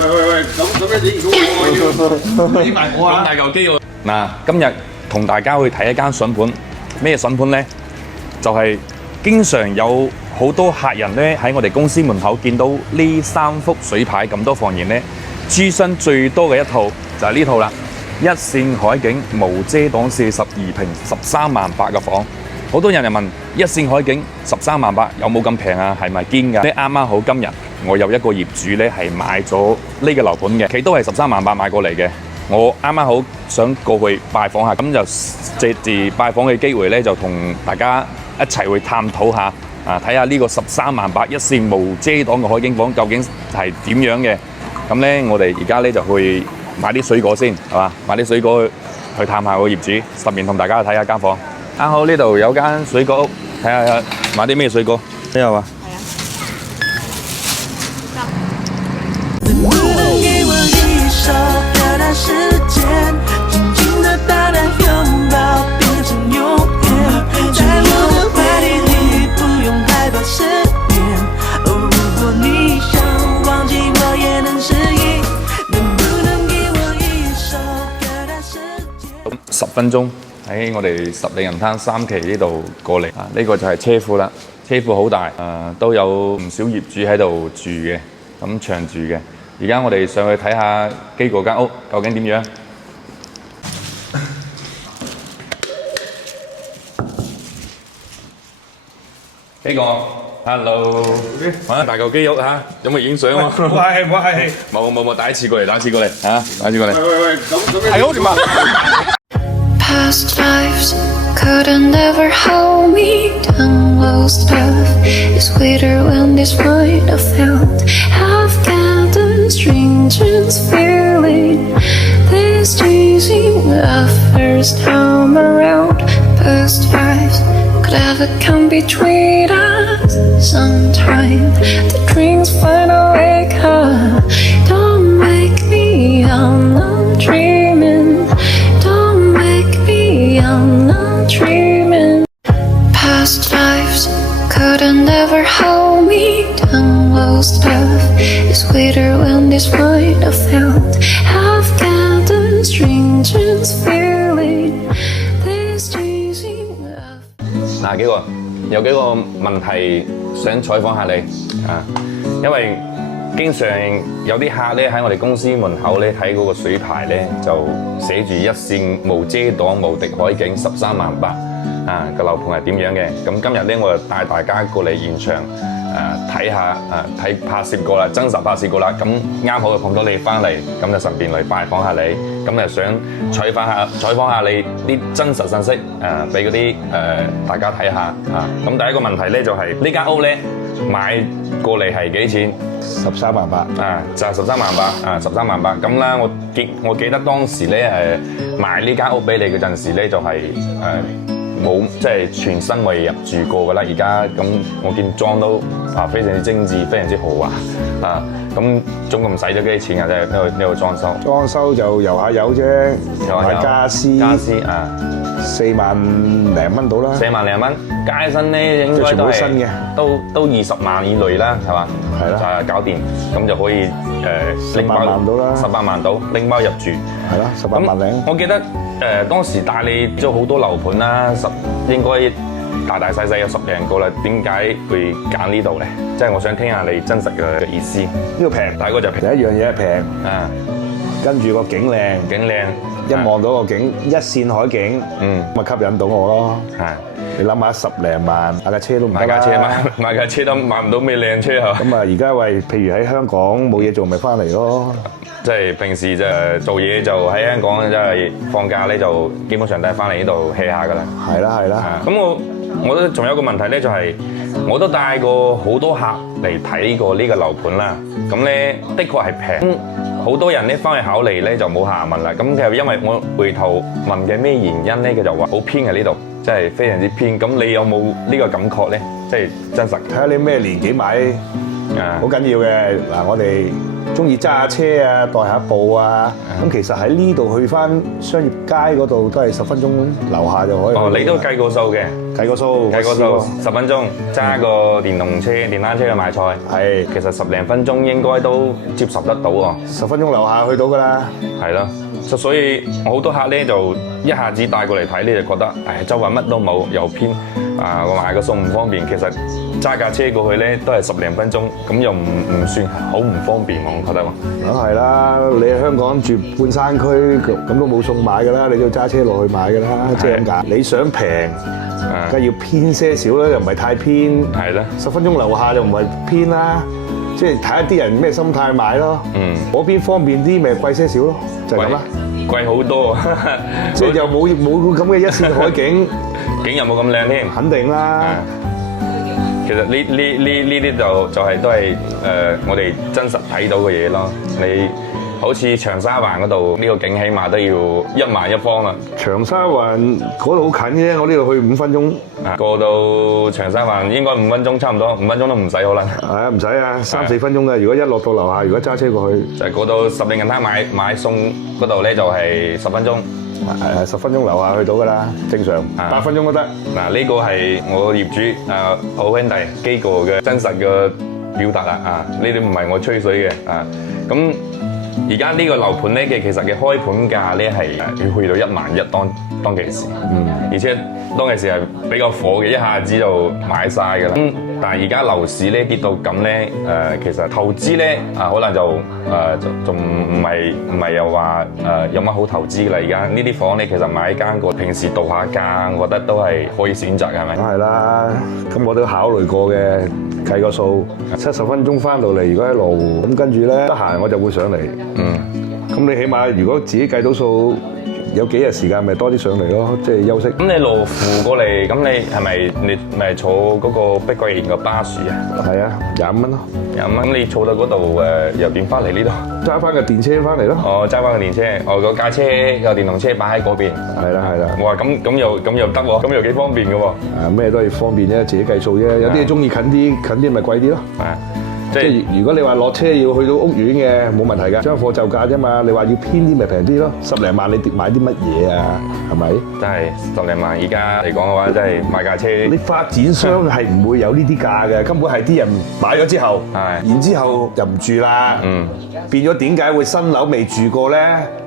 喂，咁你我要埋我啊！咁大嚿肌喎。嗱，今日同大家去睇一間筍盤，咩筍盤呢？就係經常有好多客人呢喺我哋公司門口見到呢3幅水牌咁多房型呢，諮詢最多嘅一套就係呢套啦。一線海景無遮擋42平13萬8嘅房，好多人就問一線海景13萬8有冇咁平啊？係咪堅㗎？呢啱啱好今日我有一個業主呢係買咗呢個樓盤嘅，佢都係13萬8買過嚟嘅。我啱啱好想過去拜訪下，咁就借住拜訪嘅機會呢，就同大家一齊去探討下睇下呢個13萬8一線無遮擋嘅海景房究竟係點樣嘅。咁呢，我哋而家呢就去買啲水果先，係嘛？買啲水果去探下個業主，順便同大家睇下間房。啱好呢度有間水果屋，睇下買啲咩水果？呢度啊。10分鐘喺我哋十里銀灘3期呢度過嚟啊！呢個就係車庫啦，車庫好大，都有唔少業主喺度住嘅，咁長住嘅。而家我哋上去睇下基哥間屋究竟點樣？基哥 ，hello， 大嚿肌肉嚇，有冇影相喎？唔係，冇，第一次過嚟嚇，第一次過嚟。喂，咁係好點啊？ Past lives couldn't ever hold me down. Lost love is sweeter when this point of found. I've gathered strangers feeling this chasing the first time around. Past lives could ever come between us. Sometime the dreams find a wake up. Don't make me I'm not dreaming. I'm not dreaming. Past lives couldn't ever hold me down. Lost love is sweeter when this point of found. I've gathered strangers feeling this chasing of. 嗱，基哥有幾個問題想採訪下你啊，因為經常有啲客咧喺我哋公司門口咧睇嗰個水牌咧，就寫住一線無遮擋無敵海景13萬8啊，個樓盤係點樣嘅？咁今日咧我就帶大家過嚟現場睇下睇拍攝過啦，真實拍攝過啦。咁啱好就碰到你翻嚟，咁就順便嚟拜訪下你，咁就想採訪下你啲真實信息俾嗰啲大家睇下啊。咁第一個問題咧就係呢間屋咧買過嚟係幾錢？13萬8啊，就係13萬8啊，13萬8咁啦。我記得當時咧賣呢間屋俾你嗰陣時咧就係冇即係全新未入住過噶啦。而家咁我見裝都非常之精緻，非常之豪華啊。咁總共使咗幾多錢啊？即係呢個裝修。裝修就油下油啫，買家私啊，4萬零蚊到啦。4萬零蚊，街身咧應該都係新嘅，都20萬以內啦，係嘛？係啦，就係搞掂，咁就可以拎包18萬到啦，18萬到拎包入住。係啦，18萬零。我記得當時帶你咗好多樓盤啦，應該大大細細有10零個啦。點解會揀呢度咧？即係我想聽下你真實嘅意思。呢個平，第一個就第平一樣嘢係平，啊，跟住個景靚，景靚，一望到個景一線海景，咁吸引到我咯。係。你諗下10零萬買架車都唔得啦，買架車都買唔到咩靚車嚇。咁啊，而家譬如喺香港冇嘢做，咪翻嚟咯。即係平時就做嘢就喺香港，即係放假咧就基本上都係翻嚟呢度 hea 下噶啦。係啦。咁我都仲有一個問題咧，就係我都帶過好多客嚟睇過呢個樓盤啦。咁咧的確係平，好多人咧翻去考慮咧就冇下文啦。咁就因為我回頭問嘅咩原因咧，佢就話好偏喺呢度。即係非常之偏，咁你有冇呢個感覺咧？即係真實。睇下你咩年紀買，好緊要嘅。嗱，我哋中意揸下車啊，代下步啊。咁其實喺呢度去翻商業街嗰度都係10分鐘樓下就可以。哦，你都計過數嘅，計過數10分鐘揸個電動車、電單車去買菜，係其實10零分鐘應該都接受得到喎。 10分鐘樓下去到㗎啦。係咯，所以好多客咧就一下子帶過嚟睇，你就覺得誒周圍乜都冇，又偏我買個餸唔方便。其實揸架車過去咧都係10零分鐘，咁又唔算好唔方便，我覺得喎。梗係啦，你喺香港住半山區，咁都冇餸買㗎啦，你都要揸車落去買㗎啦，即係咁解。你想平，梗係要偏些少啦，又唔係太偏。係啦，10分鐘樓下就唔係偏啦，即係睇下啲人咩心態買咯。嗰邊方便啲，咪貴些少咯，就係咁啦。貴好多，即係又冇咁嘅一線海景，景又冇咁靚添。肯定啦。其實呢啲就係都係我哋真實睇到嘅嘢咯。你好似長沙灣嗰度呢個景，起碼都要1萬一方啦。長沙灣嗰度好近嘅，我呢度去5分鐘。過到長沙灣應該5分鐘差唔多，5分鐘都唔使可能。係啊，唔使啊，3、4分鐘嘅。如果一落到樓下，如果揸車過去，就係過到十里銀灘買餸嗰度咧，就係10分鐘。係10分鐘樓下去到㗎啦，正常8分鐘都得。嗱，呢個係我業主好兄弟基哥嘅真實嘅表達啦啊！呢啲唔係我吹水嘅啊。咁而家呢個樓盤咧嘅其實嘅開盤價咧係要去到1萬1當其時，而且當其時係比較火嘅，一下子就買晒㗎啦。但係而家樓市咧跌到咁咧，其實投資咧可能就仲唔係又話有乜好投資㗎啦。而家呢啲房咧其實買間個平時度下假，我覺得都係可以選擇嘅，係咪？梗係啦，咁我都考慮過嘅，計個數70分鐘翻到嚟，如果喺羅湖咁跟住咧得閒我就會上嚟。咁你起碼如果自己計到數，有幾日時間咪多啲上嚟咯，即係休息。咁你羅湖過嚟，咁你係咪坐嗰個碧桂園個巴士啊？係啊，25蚊咯。25蚊，咁你坐到嗰度又點翻嚟呢度？揸翻個電車翻嚟咯。哦，揸翻個電車，嗰架車個電動車擺喺嗰邊。係啦。我話咁又得喎，咁又幾方便嘅喎。咩都係方便啫，自己計數啫。有啲嘢中意近啲咪貴啲咯。即係如果你話落車要去到屋苑嘅冇問題㗎，將貨就價啫嘛。你話要偏啲咪平啲咯，10零萬你買啲乜嘢啊？係咪？真係10零萬，而家嚟講嘅話，真係買架車。你發展商係唔會有呢啲價嘅，根本係啲人買咗之後，然之後就唔住啦。變咗點解會新樓未住過咧？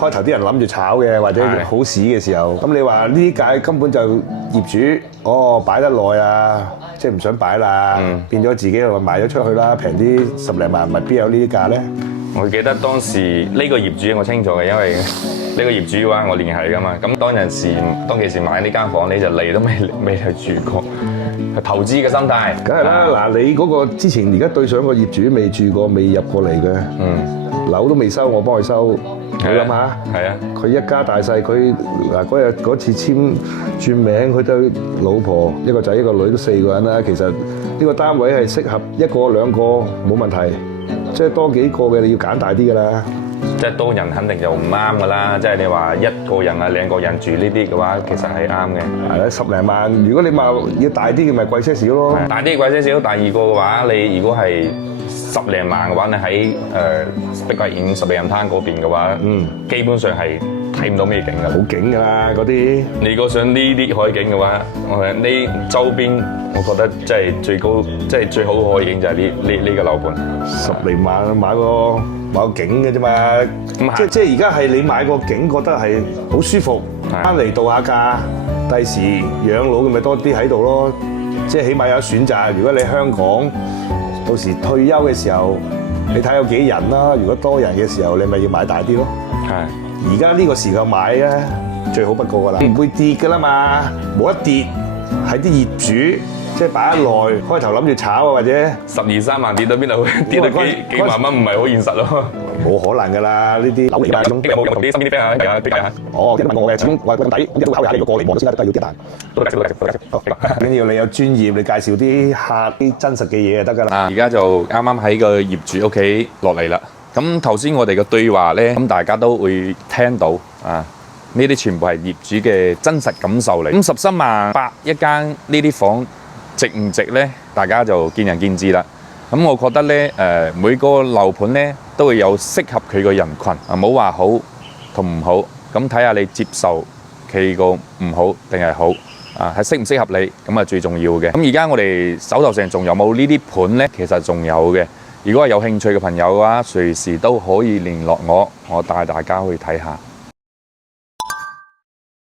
開頭啲人諗住炒嘅，或者好市嘅時候，咁你話呢啲價根本就業主擺得耐啊，即係唔想擺啦，變咗自己就賣咗出去啦，平啲10零萬，咪邊有呢啲價咧？我記得當時呢個業主我清楚嘅，因為呢個業主嘅話我聯繫㗎嘛。咁當其時買呢間房，你就嚟都未去住過，係投資嘅心態。梗係啦，嗱你嗰個之前而家對上個業主未住過、未入過嚟嘅，樓都未收，我幫佢收。你諗下，佢一家大細，佢嗰次轉名，佢都老婆一個仔一個女都4個人啦。其實呢個單位係適合1個2個冇問題，即係多幾個嘅你要揀大啲㗎啦。即係多人肯定就唔啱㗎啦。即係你話1個人啊2個人住呢啲嘅話，其實係啱嘅。係啦，10零萬。如果你話要大啲嘅，咪貴些少咯。大啲貴些少，第二個嘅話，你如果係10零萬嘅話，你喺碧桂園十里銀灘嗰邊嘅話，基本上係睇唔到咩景㗎。冇景㗎啦，嗰啲。你如果想呢啲海景嘅話，呢周邊我覺得即係最高，即係最好嘅海景就係呢個樓盤。10零萬買個景嘅啫嘛。即係而家係你買個景覺得係好舒服，翻嚟度下假，第時養老嘅咪多啲喺度咯。即係起碼有選擇。如果你香港，到時退休嘅時候，你睇有幾人啦。如果多人嘅時候，你咪要買大啲咯。而家呢個時候買咧，最好不過㗎啦，唔會跌㗎啦嘛，冇得跌，係啲業主即係擺得耐，開頭諗住炒啊，或者12、3萬跌到邊度？跌到幾萬蚊，唔係好現實咯。冇可能㗎啦，呢啲樓嚟㗎。今日冇同啲身邊啲 friend 啊，比較下。哦，問我嘅，始終我係咁抵，咁一路考慮下，如果過嚟望到先得，都係要啲大。緊要你有專業，你介紹啲客啲真實嘅嘢就得㗎啦。而家就啱啱喺個業主屋企落嚟啦。咁頭先我哋嘅對話咧，咁大家都會聽到啊。呢啲全部係業主嘅真實感受嚟。咁13萬8一間呢啲房值唔值咧？大家就見仁見智啦。咁我覺得咧，每個樓盤咧都會有適合佢個人群啊，唔好話好同唔好，咁睇下你接受佢個唔好定係好啊，係適唔適合你咁啊最重要嘅。咁而家我哋手頭上仲有冇呢啲盤呢？其實仲有嘅。如果係有興趣嘅朋友嘅話，隨時都可以聯絡我，我帶大家去睇下。